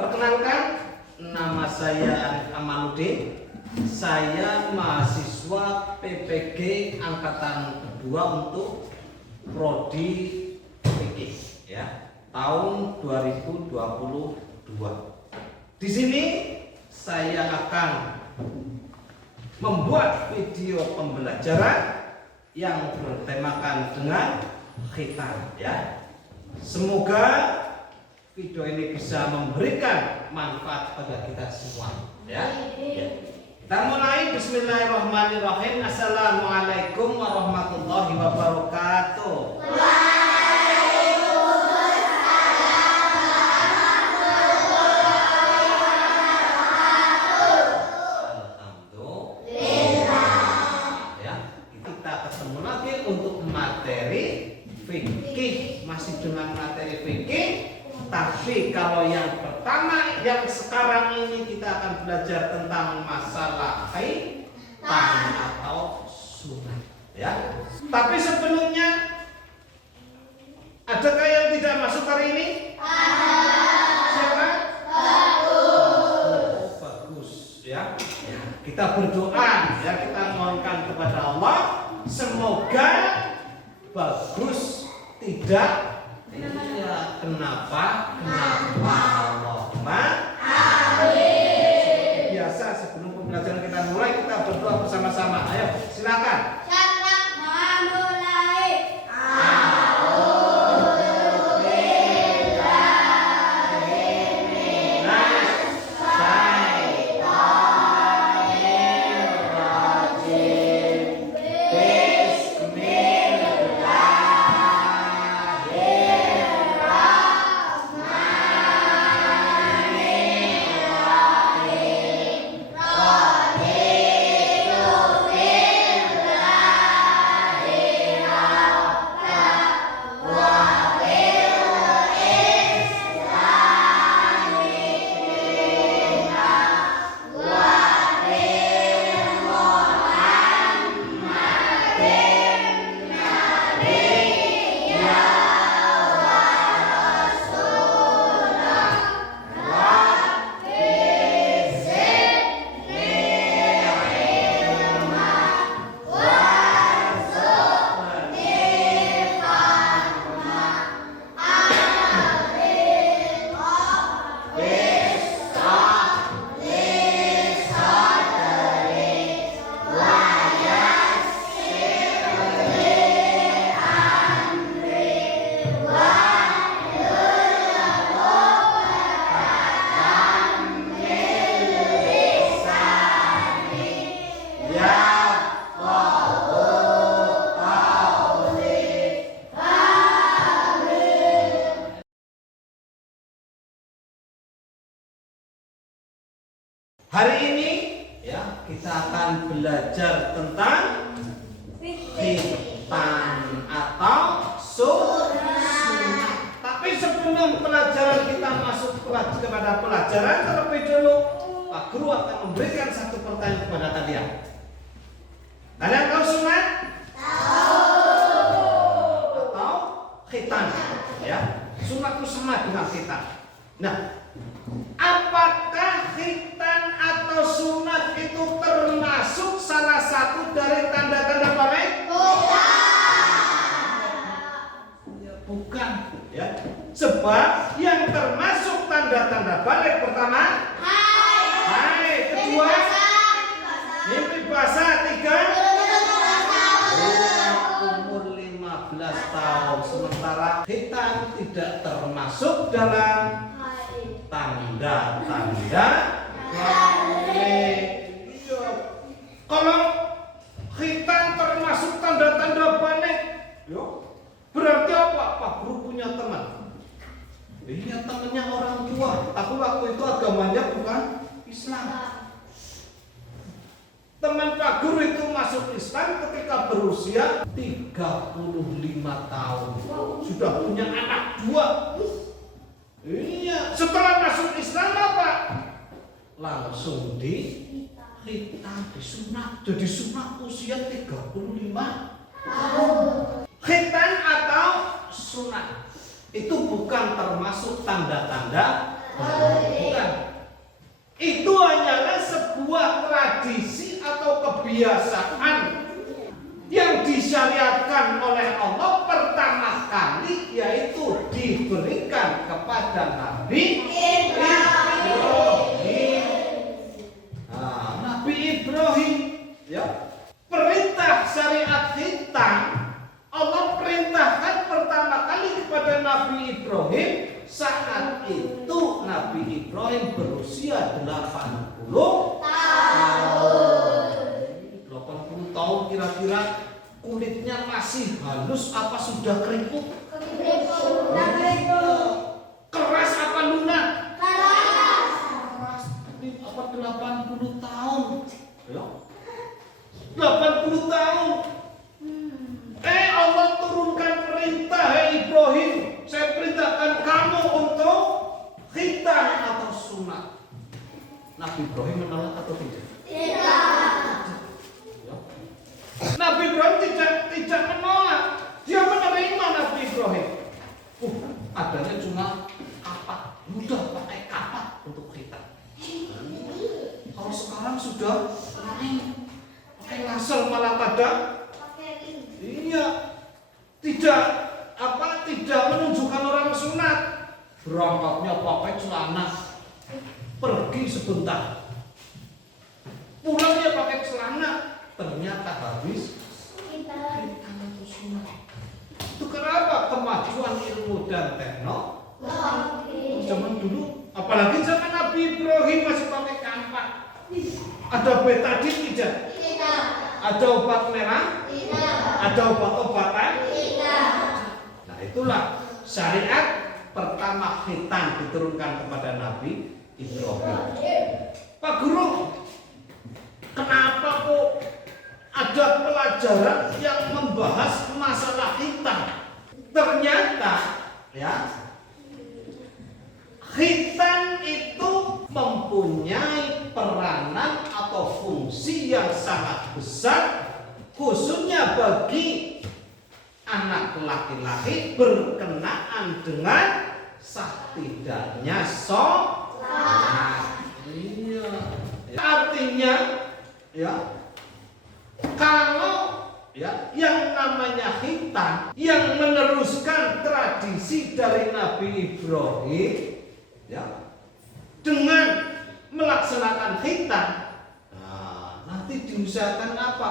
Perkenalkan, nama saya Arif Amaluddin. Saya mahasiswa PPG angkatan kedua untuk prodi fikih ya, tahun 2022. Di sini saya akan membuat video pembelajaran yang bertemakan dengan khitan ya. Semoga video ini bisa memberikan manfaat pada kita semua ya. Kita mulai. Bismillahirrahmanirrahim. Assalamualaikum warahmatullahi wabarakatuh. Fikih, masih dengan materi fikih, tapi kalau yang pertama yang sekarang ini kita akan belajar tentang masalah khitan atau sunat ya. Tapi sebelumnya, adakah yang tidak masuk hari ini? Siapa? Bagus. Bagus ya. Kita berdoa ya, kita mohonkan kepada Allah semoga bagus, tidak ya, kenapa Allahumma amin. Biasa sebelum pembelajaran kita mulai, kita berdoa bersama-sama. Ayo silakan. Hari ini ya, kita akan belajar tentang khitan atau sunat. Tapi sebelum pelajaran kita masuk kepada pelajaran, terlebih dulu Pak Guru akan memberikan satu pertanyaan kepada kalian. Kalian tahu sunat? Tahu. Atau khitan ya. Sunat itu sama dengan khitan. Nah, apakah khitan atau sunat itu termasuk salah satu dari tanda-tanda balik? Ya, bukan ya. Sebab yang termasuk tanda-tanda balik pertama haid, kedua mimpi basah, tiga umur 15 tahun. Sementara khitan tidak termasuk dalam tanda-tanda balik. Kalau khitan termasuk tanda-tanda balik, berarti apa? Pak Guru punya teman. Iya, temannya orang tua, tapi waktu itu agamanya bukan Islam. Teman Pak Guru itu masuk Islam ketika berusia 35 tahun. Sudah punya anak 2. Iya, setelah masuk Islam apa? Langsung khitan, disunat. Jadi sunat usia 35 tahun. Khitan atau sunat itu bukan termasuk tanda-tanda Bukan. Itu hanyalah sebuah tradisi atau kebiasaan yang disyariatkan oleh Allah pertama kali, yaitu diberikan kepada Nabi Ibrahim. Nabi Ibrahim, ya, perintah syariat khitan Allah perintahkan pertama kali kepada Nabi Ibrahim. Saat itu Nabi Ibrahim berusia 80 tahun. 80 tahun kira-kira kulitnya masih halus apa sudah keriput? Keras apa lunak? Keras. Apa 80 tahun? Ya. 80 tahun. Allah turunkan perintah, "Hei Ibrahim, saya perintahkan kamu untuk khitan atau sunat." Nabi Ibrahim menolak atau tidak? Tidak. Nabi Ibrahim tidak menolak. Dia menerima Nabi Ibrahim. Adanya cuma kapak, mudah pakai kapak untuk khitan. Kalau sekarang sudah pakai laser malah kadang. Iya, tidak menunjukkan orang sunat. Berangkatnya pakai celana, pergi sebentar, pulangnya pakai celana, ternyata habis khitan atau sunat. Itu kenapa? Kemajuan ilmu dan teknologi zaman dulu, apalagi zaman Nabi Ibrahim masih pakai kampak. Ada betadin tidak? Tidak. Ada obat merah? Tidak. Ada obat-obatan? Tidak. Nah, itulah syariat pertama khitan diturunkan kepada Nabi Ibrahim. Pak Guru, kenapa kok ada pelajaran yang membahas masalah khitan? Ternyata, ya, khitan itu mempunyai peranan atau fungsi yang sangat besar, khususnya bagi anak laki-laki berkenaan dengan sah tidaknya sholat. Iya. Artinya, ya, kalau ya yang namanya khitan yang meneruskan tradisi dari Nabi Ibrahim, ya, dengan melaksanakan khitan, nanti diusahakan apa?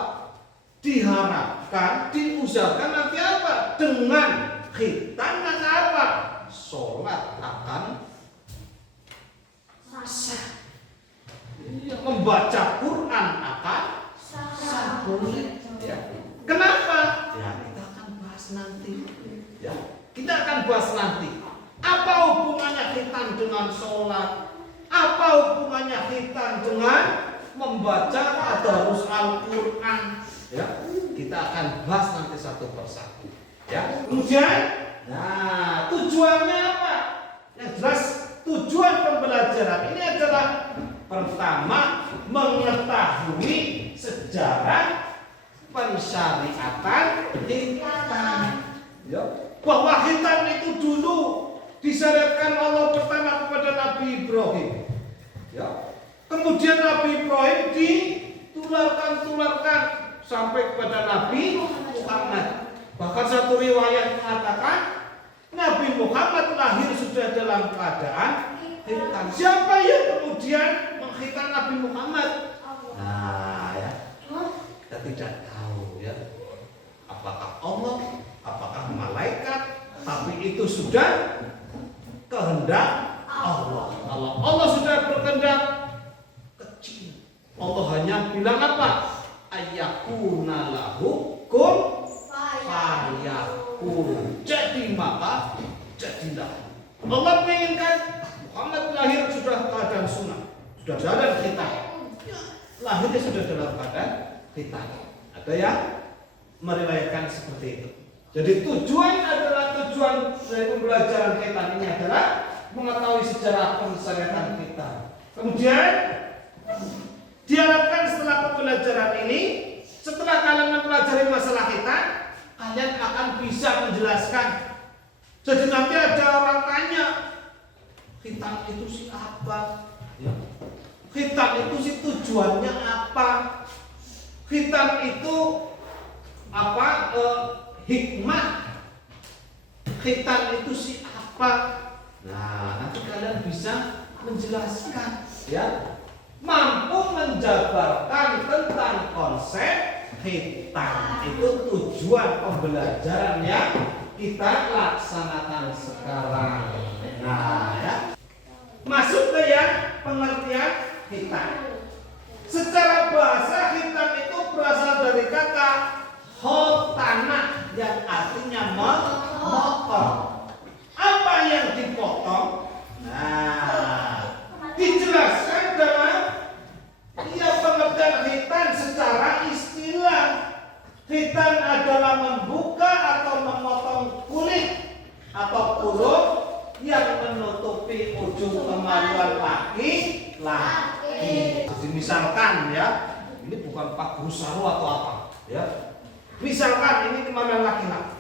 Diusahakan nanti apa? Dengan khitan maka apa? Sholat akan sah. Membaca Quran akan sah. Boleh. Ya. Kenapa? Ya, kita akan bahas nanti. Ya, kita akan bahas nanti. Apa hubungannya khitan dengan sholat? Apa hubungannya khitan dengan membaca tadarus Al-Quran? Ya, kita akan bahas nanti satu persatu. Ya, kemudian, tujuannya apa? Yang jelas tujuan pembelajaran ini adalah pertama mengetahui sejarah pensyariatan khitan. Ya, bahwa khitan itu dulu disyariatkan Allah pertama kepada Nabi Ibrahim. Ya. Kemudian Nabi Ibrahim ditularkan sampai kepada Nabi Muhammad. Bahkan satu riwayat mengatakan Nabi Muhammad lahir sudah dalam keadaan khitan. Siapa yang kemudian mengkhitan Nabi Muhammad? Nah, ya, kita tidak tahu, ya. Apakah Allah, apakah malaikat? Tapi itu sudah kehendak Allah. Allah sudah berkehendak kecil. Allah hanya bilang apa? Ayyakuna lahu kun fayakun. Jadi maka jadilah. Allah menginginkan Muhammad lahir sudah keadaan sunnah, sudah dalam khitan. Lahirnya sudah dalam keadaan khitan. Ada yang meriwayatkan seperti itu. Jadi tujuan dari pembelajaran khitan ini adalah mengetahui sejarah pensyariatan khitan. Kemudian diharapkan setelah pembelajaran ini, setelah kalian mempelajari masalah khitan, kalian akan bisa menjelaskan. Jadi nanti ada orang tanya, Khitan itu sih apa? Ya. Khitan itu sih tujuannya apa? Khitan itu apa? Hikmah. Khitan itu sih apa? Nah, nanti kalian bisa menjelaskan, ya, mampu menjabarkan tentang konsep khitan. Itu tujuan pembelajaran yang kita laksanakan sekarang. Nah, ya, masuk ke yang pengertian khitan. Secara bahasa khitan itu berasal dari kata khotana yang artinya memotong. Apa yang dipotong? Nah, dijelaskan dalam pengertian khitan secara istilah. Khitan adalah membuka atau memotong kulit atau kuluk yang menutupi ujung kemaluan laki-laki. Jadi misalkan, ya, ini bukan Pak Guru Saru atau apa, ya. Misalkan ini kemaluan laki-laki.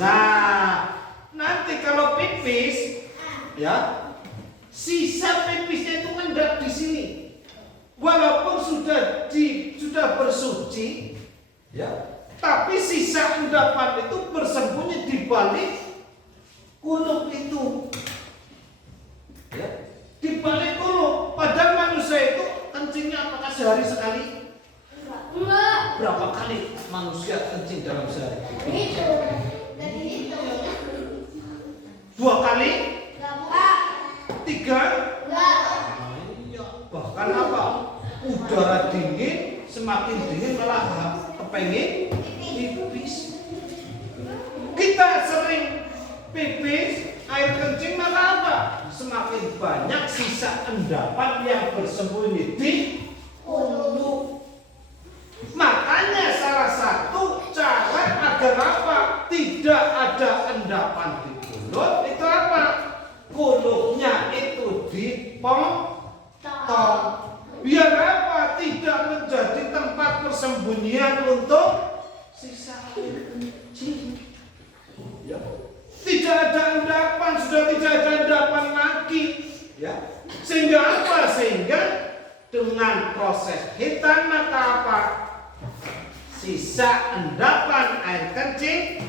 Nah, nanti kalau pipis, ya, sisa pipisnya itu ngendap di sini. Walaupun sudah bersuci, ya, tapi sisa endapan itu bersembunyi di balik kuluk itu. Ya, di balik kuluk. Padahal manusia itu kencingnya apakah sehari sekali? Enggak. Berapa kali manusia kencing dalam sehari? Dua kali? Enggak. Tiga? Enggak. Iya. Bahkan apa? Udara dingin, semakin dingin malah kepengin pipis. Kita sering pipis, air kencing malah apa? Semakin banyak sisa endapan yang bersembunyi di kuluk. Makanya salah satu cara agar apa? Tidak ada endapan di kulut itu apa? Kuluknya itu dipotong. Biar apa? Tidak menjadi tempat persembunyian untuk sisa air kencing. Ya. Tidak ada endapan, sudah tidak ada endapan lagi. Ya. Sehingga apa? Sehingga dengan proses khitan maka apa? Sisa endapan air kencing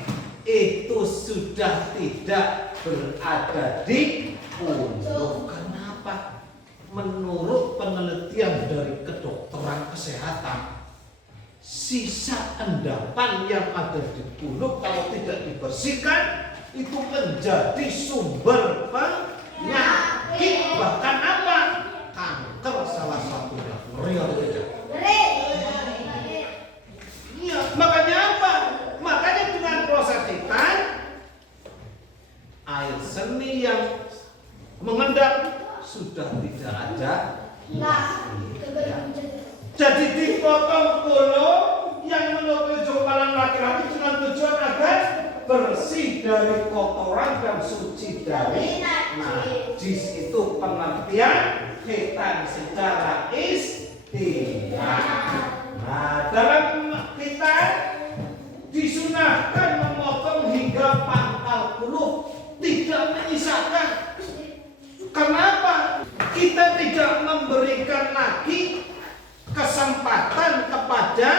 itu sudah tidak berada di kuluk. Kenapa? Menurut penelitian dari kedokteran kesehatan, sisa endapan yang ada di kuluk kalau tidak dibersihkan itu menjadi sumber penyakit. Bahkan apa? Kanker salah satunya. Ngeri atau tidak? Iya, makanya apa? Makanya dengan proses khitan, air seni yang mengendap sudah tidak ada lagi. Jadi dipotong kuluk yang menutupi jompalan laki-laki dengan tujuan agar bersih dari kotoran dan suci dari najis. Itu pengertian khitan secara istilah. Nah, dalam khitan disunahkan memotong hingga pangkal kuluk, tidak menyisakan. Kenapa? Kita tidak memberikan lagi kesempatan kepada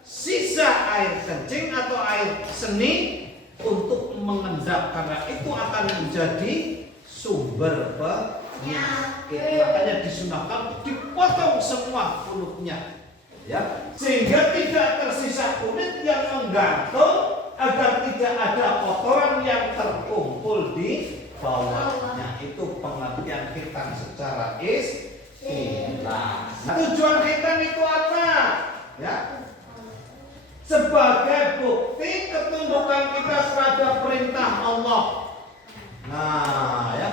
sisa air kencing atau air seni untuk mengendap, karena itu akan menjadi sumber penyakit. Makanya disunahkan dipotong semua kuluknya, ya, sehingga tidak tersisa kulit yang menggantung, agar tidak ada kotoran yang terkumpul di bawahnya. Itu pengertian khitan secara istilah. Tujuan khitan itu apa? Ya, sebagai bukti ketundukan kita terhadap perintah Allah. Nah, ya,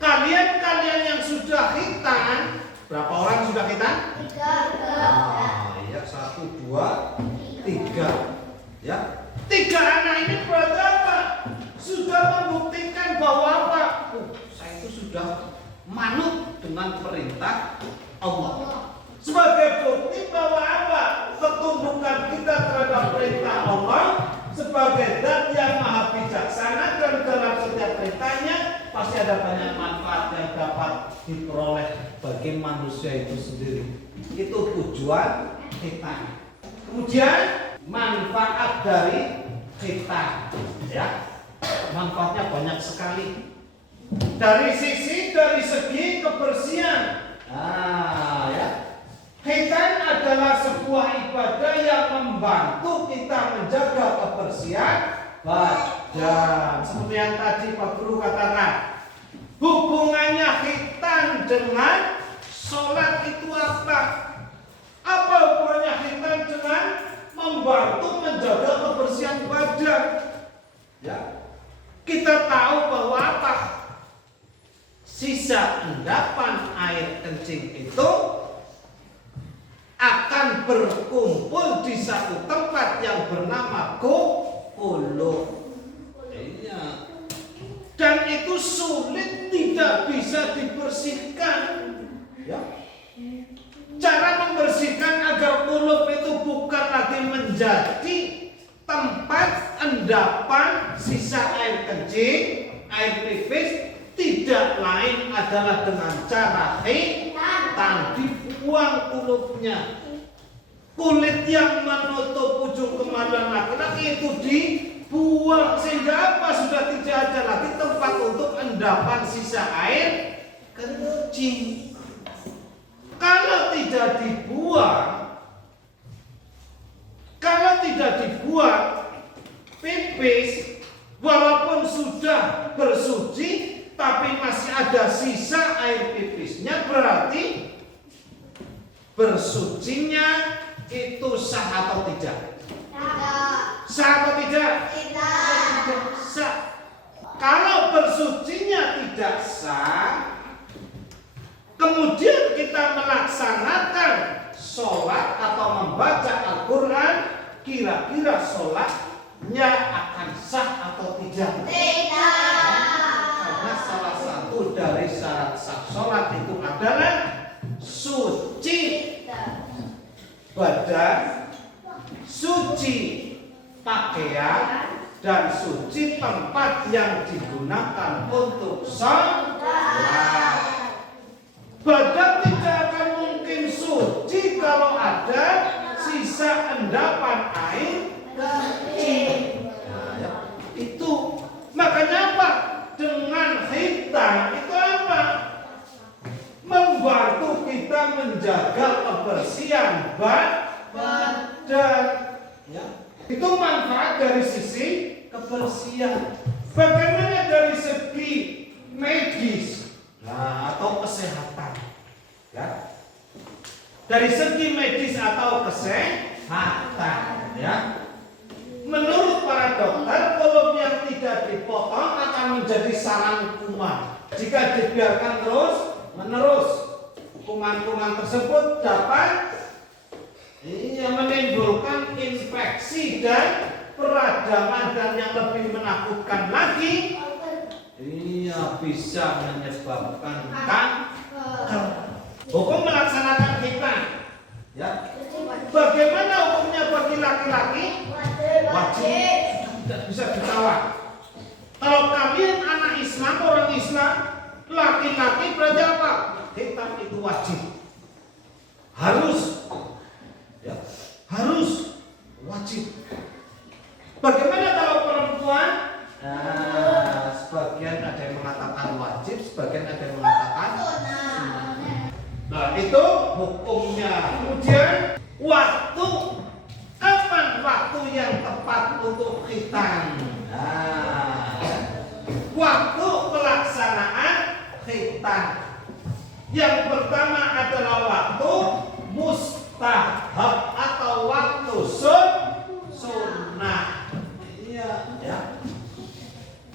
kalian yang sudah khitan, berapa orang sudah khitan? 3. Nah, ya, 1, 2, 3. Ya, 3 anak ini berarti apa? Sudah membuktikan bahwa apa? Saya itu sudah manut dengan perintah Allah. Sebagai bukti bahwa apa? Ketundukan kita terhadap perintah Allah sebagai zat yang maha bijaksana, dan dalam setiap perintahnya pasti ada banyak manfaat diperoleh bagi manusia itu sendiri. Itu tujuan khitan. Kemudian manfaat dari khitan, ya, manfaatnya banyak sekali. Dari segi kebersihan, ya, khitan adalah sebuah ibadah yang membantu kita menjaga kebersihan badan. Seperti yang tadi Pak Guru katakan, hubungannya khitan dengan sholat itu apa? Apa hubungannya khitan dengan membantu menjaga kebersihan badan? Ya, kita tahu bahwa apa? Sisa endapan air kencing itu akan berkumpul di satu tempat yang bernama kolo. Iya. Dan itu sulit, tidak bisa dibersihkan. Ya. Cara membersihkan agar kolo itu bukan lagi menjadi tempat endapan sisa air kencing, air pipis, tidak lain adalah dengan cara khitan, dibuang kulitnya. Kulit yang menutup ujung kemaluan laki-laki itu dibuang, sehingga apa? Sudah tidak ada lagi tempat untuk endapan sisa air kencing. Kalau tidak dibuang pipis, walaupun sudah bersuci tapi masih ada sisa air pipisnya, berarti bersucinya itu sah atau tidak? Sah atau tidak? Tidak sah. Kalau bersucinya tidak sah, kemudian kita melaksanakan sholat atau membaca Al-Quran, kira-kira sholatnya akan sah atau tidak? Tidak. Karena salah satu dari syarat sah sholat itu adalah suci badan, suci pakaian, dan suci tempat yang digunakan untuk sholat. Badan tidak akan mungkin suci kalau ada sisa endapan air kencing. Itu makanya apa? Dengan khitan itu apa? Membantu kita menjaga kebersihan badan. Ya. Itu manfaat dari sisi kebersihan. Bagaimana dari segi medis, atau kesehatan? Ya. Dari segi medis atau kesehatan, ya. Menurut para dokter, kulit yang tidak dipotong akan menjadi sarang kuman. Jika dibiarkan terus menerus, kuman-kuman tersebut dapat menimbulkan infeksi dan peradangan, dan yang lebih menakutkan lagi, bisa menyebabkan kanker. Hukum melaksanakan khitan, ya. Bagaimana hukumnya bagi laki-laki? Wajib, tidak bisa ditawar. Kalau kalian anak Islam, orang Islam, laki-laki berarti apa? Khitan itu wajib, harus, ya, harus wajib. Bagaimana kalau perempuan? Sebagian ada yang mengatakan wajib, sebagian ada yang mengatakan sunnah. Nah, itu hukumnya. Kemudian waktu, kapan waktu yang tepat untuk khitan? Waktu pelaksanaan khitan yang pertama adalah waktu mustahab atau waktu sunnah. Iya, ya.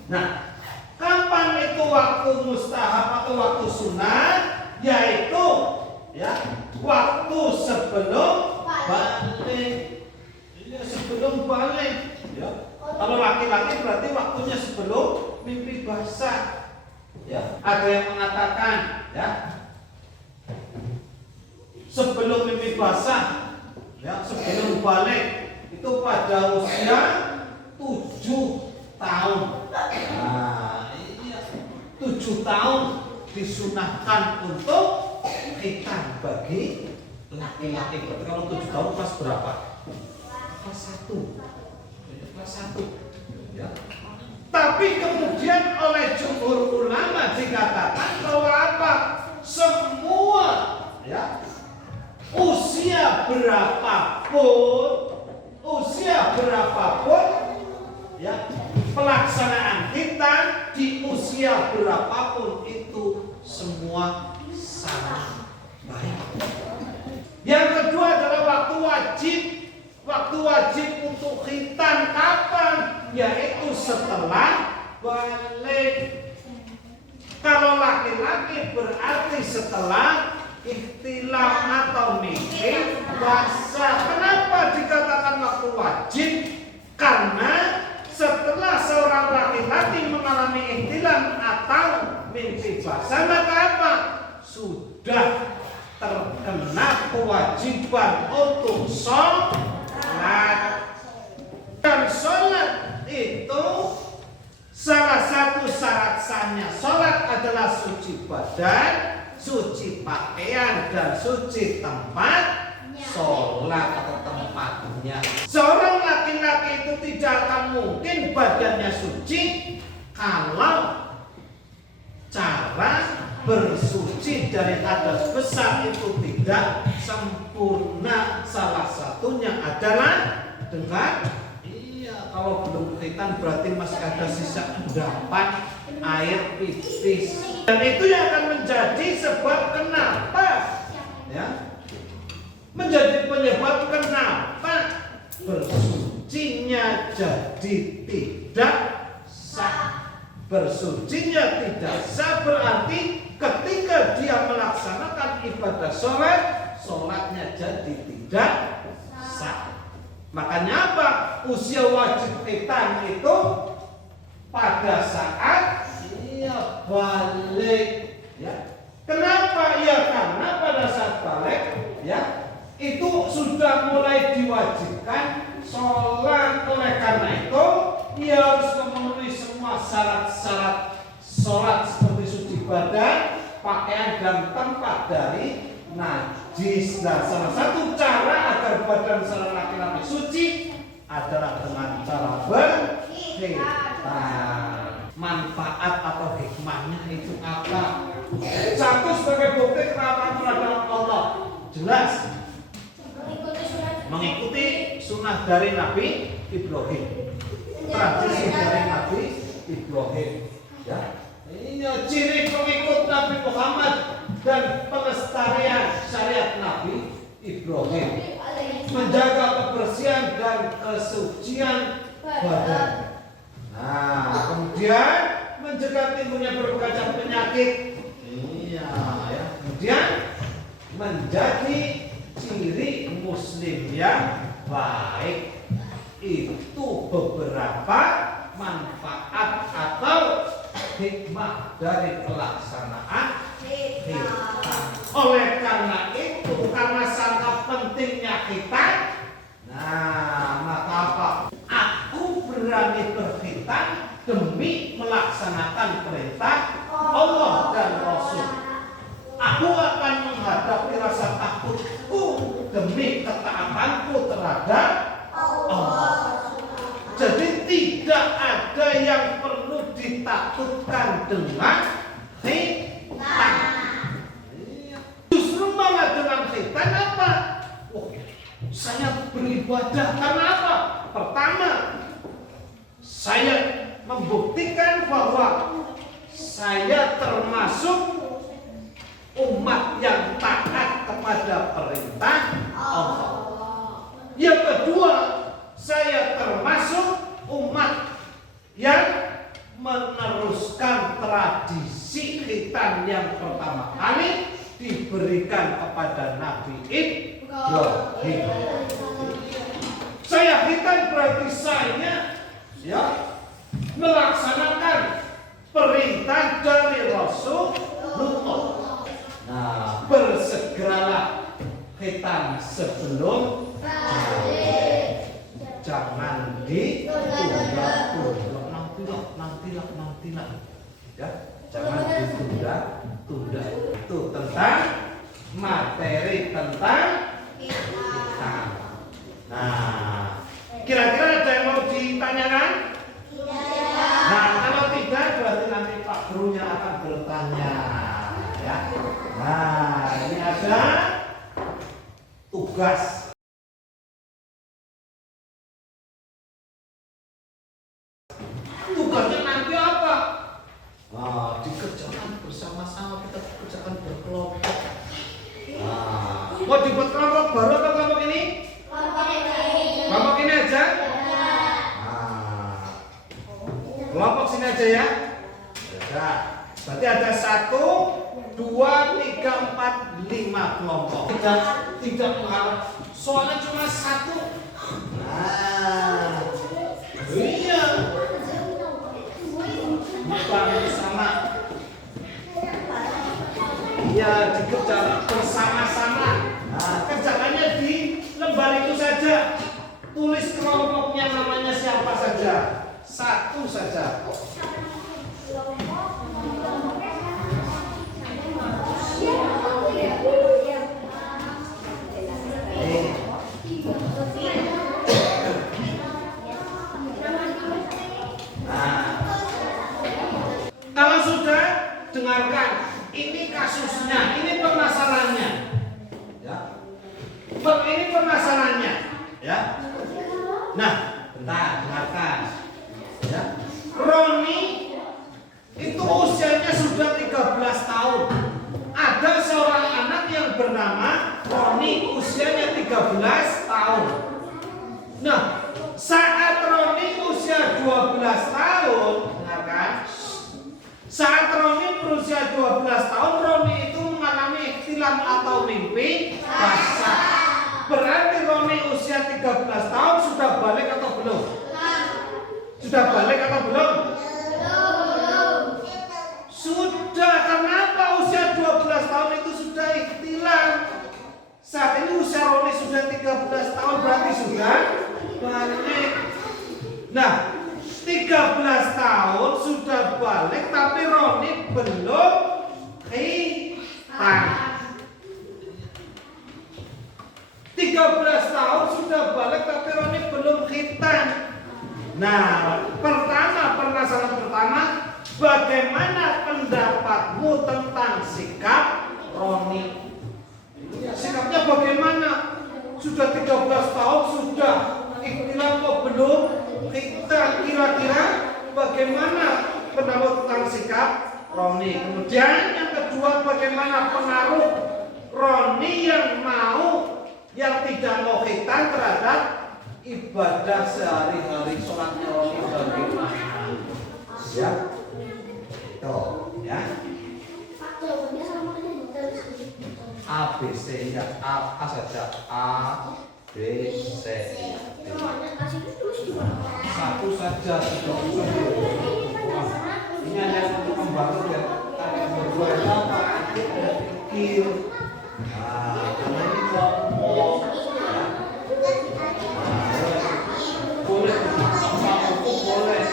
Nah, kapan itu waktu mustahab atau waktu sunnah? Yaitu, ya, waktu sebelum balik. Ya, sebelum balik. Ya. Kalau laki-laki berarti waktunya sebelum mimpi basah. Ya, ada yang mengatakan, ya, sebelum mimpi basah, ya, sebelum balik itu pada usia 7 tahun. Nah, iya, 7 tahun. disunahkan untuk khitan bagi laki-laki. Kalau 7 tahun kelas berapa? Kelas 1. Kelas 1. Ya. Tapi kemudian oleh jumhur ulama dikatakan bahwa apa? Semua ya usia berapapun ya pelaksanaan khitan di usia berapapun itu semua sama baik. Yang kedua adalah waktu wajib. Waktu wajib untuk khitan kapan? Yaitu setelah balik. Kalau laki-laki berarti setelah ihtilam atau mikir basah. Kenapa dikatakan waktu wajib? Karena setelah seorang laki-laki mengalami ihtilam atau mimpi basah, maka apa? Sudah terkena kewajiban untuk sholat. Dan sholat itu salah satu syarat sahnya sholat adalah suci badan, suci pakaian, dan suci tempat sholat atau tempatnya. Seorang laki-laki itu tidak akan mungkin badannya suci kalau cara bersuci dari hadas besar itu tidak sempurna. Salah satunya adalah dengan kalau belum khitan berarti masih ada sisa endapan air pipis. Dan itu yang akan menjadi sebab kenapa ya? Menjadi penyebab kenapa bersucinya jadi tidak sah. Bersucinya tidak sah berarti ketika dia melaksanakan ibadah sholat, sholatnya jadi tidak sah. Makanya apa? Usia wajib khitan itu pada saat ia balik. Ya. Kenapa? Ya karena pada saat balik, ya itu sudah mulai diwajibkan sholat. Oleh karena itu, ia harus memenuhi semua syarat-syarat sholat seperti suci badan, pakaian, dan tempat dari najis. Nah, salah satu cara agar badan seorang laki-laki suci adalah dengan cara berkhitan. Manfaat atau hikmahnya itu apa? Satu, sebagai bukti keramat terhadap Allah. Jelas. Mengikuti sunnah dari Nabi Ibrahim. Tradisi dari Nabi Ibrahim. Ya. Ini ciri pengikut Nabi Muhammad dan pelestarian syariat Nabi Ibrahim, menjaga kebersihan dan kesucian badan. Nah, kemudian mencegah timbulnya berbagai macam penyakit. Iya, ya. Kemudian menjadi ciri muslim yang baik. Itu beberapa manfaat atau hikmah dari pelaksanaan khitan. Oleh karena itu, karena sangat pentingnya khitan, nah maka apa? Aku berani berkhitan demi melaksanakan perintah Allah dan Rasul. Aku akan menghadapi rasa takutku demi ketaatanku terhadap Allah. Jadi tidak ada yang perlu ditakutkan dengan khitan. Justru malah dengan khitan apa? Oh, saya beribadah karena apa? Pertama, saya membuktikan bahwa saya termasuk umat yang taat kepada perintah Allah. Yang kedua, saya termasuk umat yang meneruskan tradisi khitan yang pertama kali diberikan kepada Nabi Ibrahim. Saya khitan berarti saya ya melaksanakan perintah dari Rasulullah. Nah, bersegeralah khitan sebelum jangan ditunda-tunda. Nantilah. Ya, jangan ditunda-tunda. Itu tentang materi tentang kita. Nah, kira-kira ada yang mau ditanyakan? Nah, kalau tidak berarti nanti Pak gurunya akan bertanya, ya. Nah, ini ada tugas. Tugasnya nanti apa? Nah, dikerjakan bersama-sama, kita kerjakan berkelompok. Nah, mau dibuat kelompok baru atau kelompok ini? Kelompok ini aja? Nah, kelompok sini aja ya. Ya, berarti ada 1, 2, 3, 4, 5 kelompok. Tidak mengharap. Soalnya cuma 1. Nah, iya. Bukan bersama. Iya, dikerjakan bersama-sama. Nah, kerjakannya di lembar itu saja. Tulis kelompoknya namanya siapa saja. 1 saja. Kalau sudah, dengarkan. Ini kasusnya, ini permasalahannya. Ya. Ini permasalahannya, ya. Nah, bentar, dengarkan. Ya. Roni itu usianya sudah 13 tahun. Ada seorang anak yang bernama Roni, usianya 13 tahun. Nah, saat Roni usia 12 tahun, dengarkan. Saat Roni berusia 12 tahun, Roni itu mengalami ihtilam atau mimpi basah. Berarti Roni usia 13 tahun sudah balik atau belum? Sudah balik atau belum? Sudah. Kenapa usia 12 tahun itu sudah ihtilam? Saat ini usia Roni sudah 13 tahun, berarti sudah balik. Nah, 13 tahun sudah balik, tapi Roni belum khitan. 13 tahun sudah balik, tapi Roni belum khitan. Nah, permasalahan pertama, bagaimana pendapatmu tentang sikap Roni? Sikapnya bagaimana? Sudah 13 tahun, sudah ikhtilam kok belum? Kita kira-kira bagaimana pendapat tentang sikap Roni? Kemudian yang kedua, bagaimana pengaruh Roni yang tidak mau khitan terhadap ibadah sehari-hari, sholatnya Roni bagaimana? Ya, itu ya. A, B, C, ya. A saja. A, B, C. Satu saja, tidak usah. Ini hanya untuk membantu ya. Kalian berdua itu apa? Pikir. Nah, karena ini kelompok. Boleh, boleh.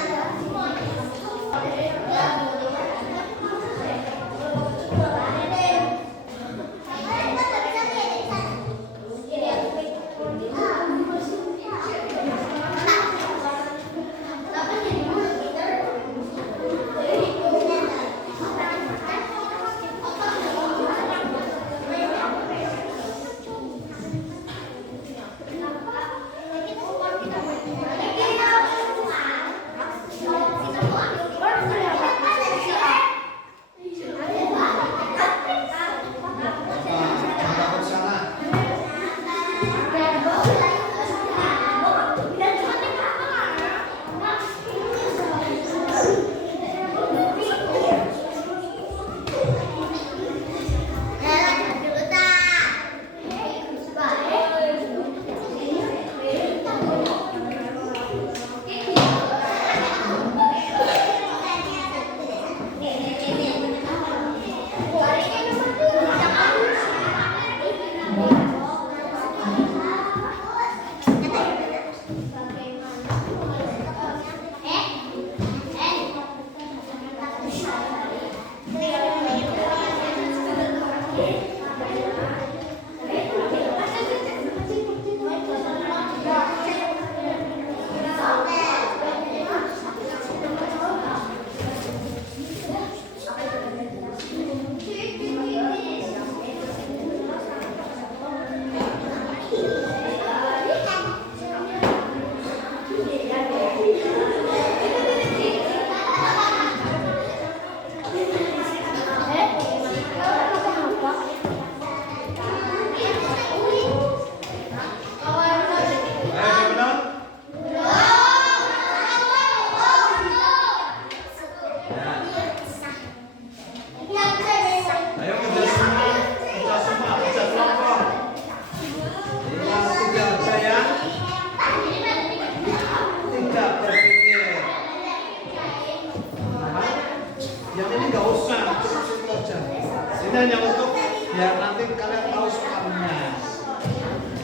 Ini hanya untuk biar nanti kalian tahu soalnya.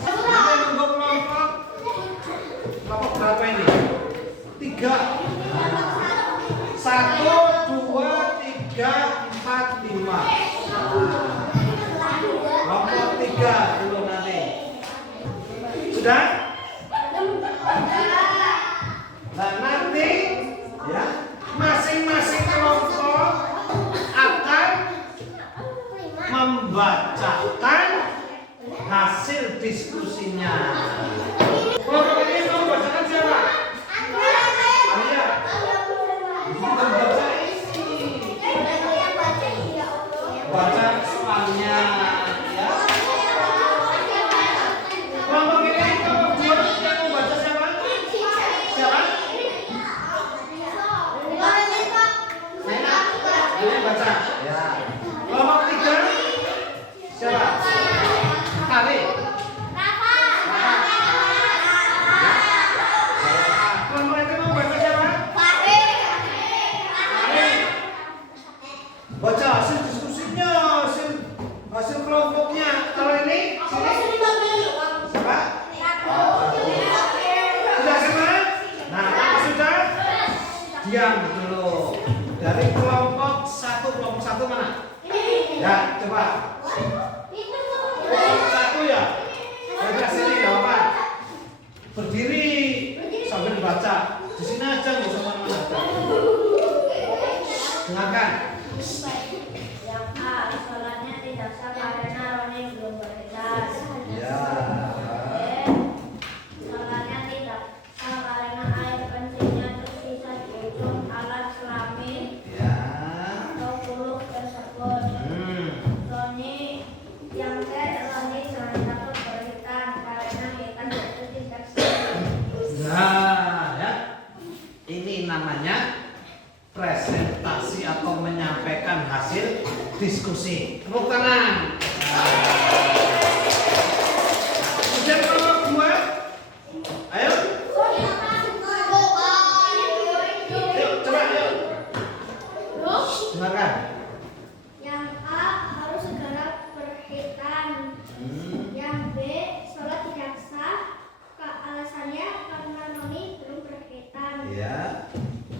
Nanti nunggu kelompok berapa ini? 3. 1, 2, 3, 4, 5. Kelompok 3 dulu nanti. Sudah? Nah nanti ya masing-masing kelompok akan membacakan hasil diskusinya. Kelompok ini mau bacakan siapa? Alia. Membaca ini. Baca soalnya ya. Kelompok ini kelompok 2 yang mau baca siapa? Siapa? Ini baca. Ya. Kelompok 3 siapa? Ari. Kelompok itu mau baca siapa? Ari. Baca hasil diskusinya, hasil kelompoknya. Kalau ini sini siapa? Sudah semua? Nah, kalau sudah diam dulu. Dari kelompok 1 mana? Ya, coba. Kelompok 1 ya. Sebelah sini enggak apa. Berdiri sambil baca. Di sini aja enggak usah mana-mana. Dengarkan. Yang A, sholatnya tidak sah karena Roni belum berhitas. Ya. Sholatnya tidak sah karena air kencingnya tersisa di ujung alat kelamin Ya. atau kuluk tersebut. Roni jangan takut berhitam karena hitam itu tidak sah. Nah, ya. Ini namanya presentasi atau menyampaikan hasil diskusi. Tepuk tangan. Kemudian kelompok 2. Ayo. Yuk, coba yuk. Dengarkan. Yang A harus segera berhitam. Yang B sholat tidak sah. Alasannya karena Roni belum berhitam. Ya.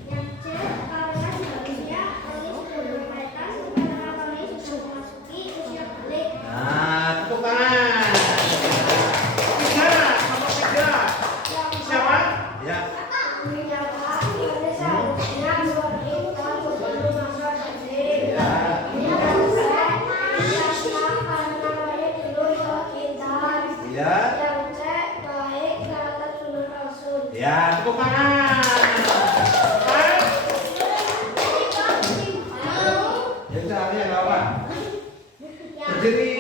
Yang C karena seharusnya Roni sudah berhitam karena Roni sudah memasuki usia balik. Nah, tepuk tangan. 3, kelompok 3. Siapa? Ya. Yang A Roni seharusnya berhitam sebelum masa balik. Ya. Yang C tidak sah karena Roni belum berhitam. Ya. Yang C baik karena sunnah Rasul. Ya, tepuk tangan. Baik. Ya udah, ini enggak apa. Berdiri.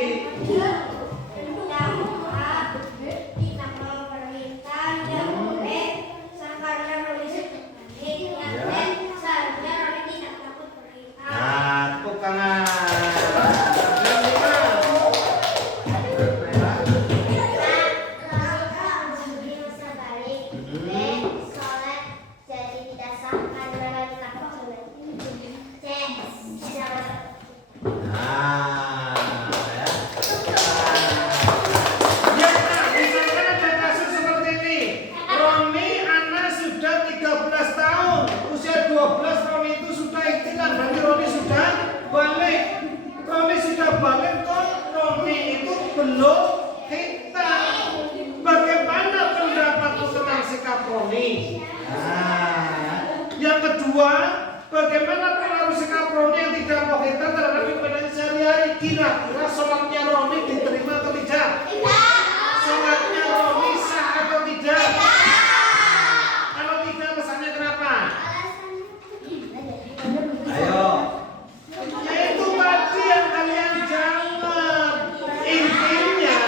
Nah, tepuk tangan. Yang 5. Nah, ya. Ya, nah, misalkan ada kasus seperti ini. Roni anak sudah 13 tahun. Usia 12 Roni itu sudah iktikan. Berarti Roni sudah balik. Roni sudah balik kok Roni itu belum hitam. Bagaimana pendapatmu tentang sikap Roni? Nah, yang kedua, bagaimana pengaruh sikap Roni yang tidak mau hitam terhadap ibadahnya sehari-hari? Kira-kira sholatnya Roni diterima atau tidak? Sholatnya Roni sah atau tidak? Kalau tidak, alasannya kenapa? Ayo. Ya itu tadi yang kalian jawab. Intinya,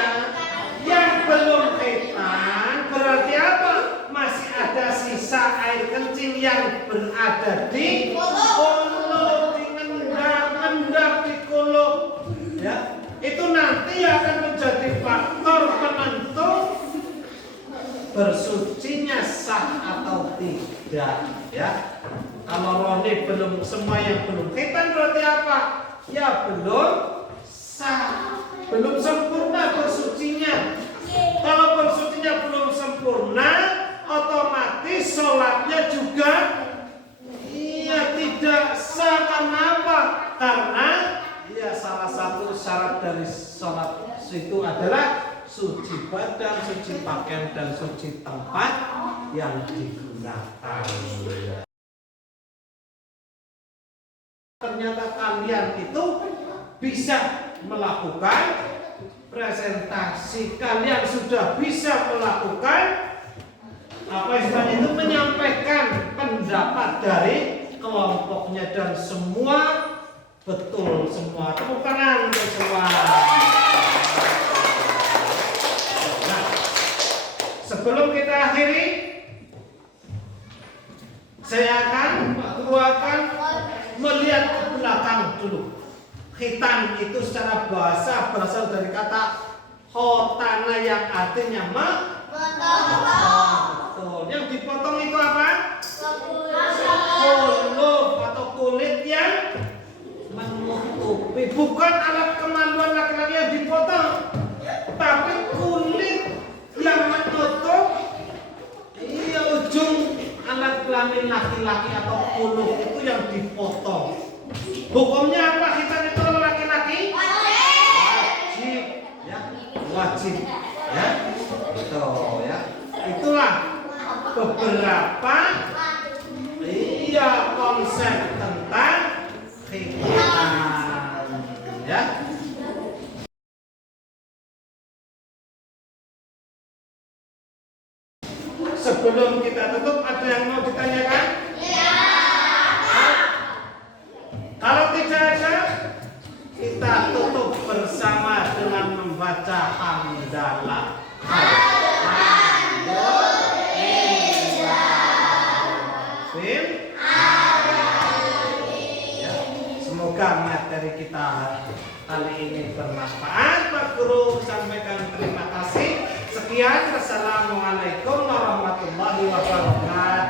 yang belum hitam berarti apa? Masih ada sisa air kencing yang berada di kolo, di ngendap di kolo. Ya, itu nanti akan menjadi faktor penentu bersucinya sah atau tidak. Ya, kalau Roni belum, semua yang belum hitam berarti apa? Ya belum sah, belum sempurna bersucinya. Kalau bersucinya belum sempurna, otomatis sholatnya juga tidak sah. Kenapa? Karena salah satu syarat dari sholat itu adalah suci badan, suci pakaian, dan suci tempat yang digunakan. Ternyata kalian itu bisa melakukan presentasi, kalian sudah bisa melakukan apa istilahnya itu, menyampaikan pendapat dari kelompoknya, dan semua betul semua. Tepuk tangan untuk semua. Nah, sebelum kita akhiri, saya akan melihat ke belakang dulu. Khitan itu secara bahasa berasal dari kata khotana yang artinya betul. Yang dipotong itu apa? Kulub atau kulit yang menutupi. Bukan alat kemaluan laki-laki yang dipotong, tapi kulit yang menutup ujung alat kelamin laki-laki atau kulub itu yang dipotong. Hukumnya apa? Khitan itu laki-laki wajib, ya, wajib, ya, betul, ya. Itulah beberapa konsep tentang khitan, ya. Sebelum kita tutup, ada yang mau ditanyakan? Kalau tidak ada, kita tutup bersama dengan membaca hamdalah. Ya, semoga materi kita kali ini bermanfaat. Pak Guru sampaikan terima kasih. Sekian, wassalamualaikum warahmatullahi wabarakatuh.